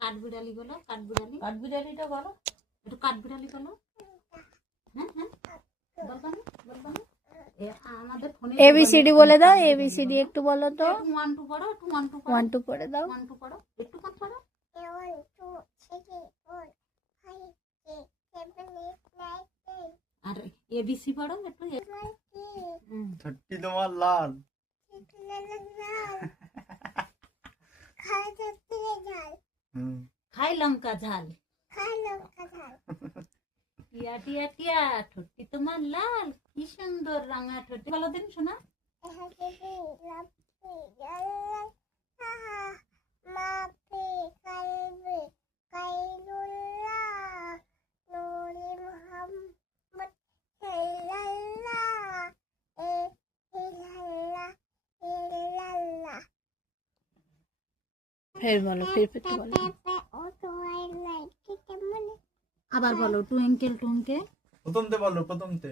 কাঠবিড়ালি বলো, কাঠবিড়ালি। কাঠবিড়ালিটা বলো, একটু কাঠবিড়ালি বলো। হ্যাঁ হ্যাঁ, বলবা না, বলবা না। আমাদের ফোনে এবিসিডি বলে দাও, এবিসিডি একটু বলো তো। 1 2 পড়ো, একটু 1 2 পড়ো। 1 2 পড়ে দাও। 1 2 পড়ো, একটু কম পড়ো। 1 2 3 4 5 6 7 8 9 10 আর এবিসি পড়ো একটু। 30 তোমার লাল। খাই লঙ্কা ঝাল। খাই লঙ্কা ঝাল। টিয়া টিয়া টিয়া, ঠোঁটটি তোমার লাল, কি সুন্দর রাঙা ঠোঁটটি। বলো দিন শোনা। ফের বলো, ফের একটু বলো। আবার বলো টুইঙ্কেল টুইঙ্কেল। প্রথমতে বলো, প্রথমতে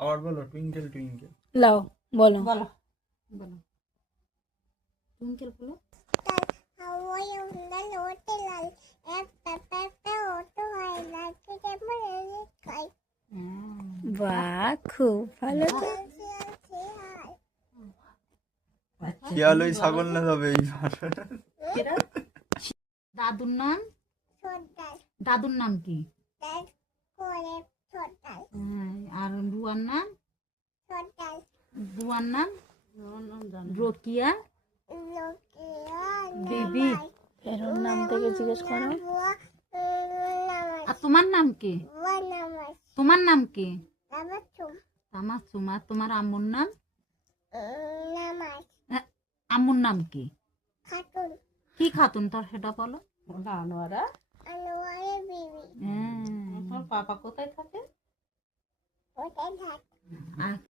আবার বলো টুইঙ্কেল টুইঙ্কেল। লাও বলো। বলো। বলো টুইঙ্কেল বলো। বাহ, খুব ভালো তো। শিয়ালই ছাগল না যাবে এইবার। দাদুর নাম, দাদুর নাম কি? আর বুয়ার নাম, বুয়ার নাম রোকিয়া বিবি। ফের ওর নাম থেকে জিজ্ঞেস করো। আর তোমার নাম কি? তোমার নাম কি? আমার তোমার, তোমার আম্মুর নাম? আম্মুর নাম কি? কি খাতুন তোর সেটা বলো। ওটা আনোয়ারা। হ্যাঁ। তোমার পাপা কোথায় থাকে? আর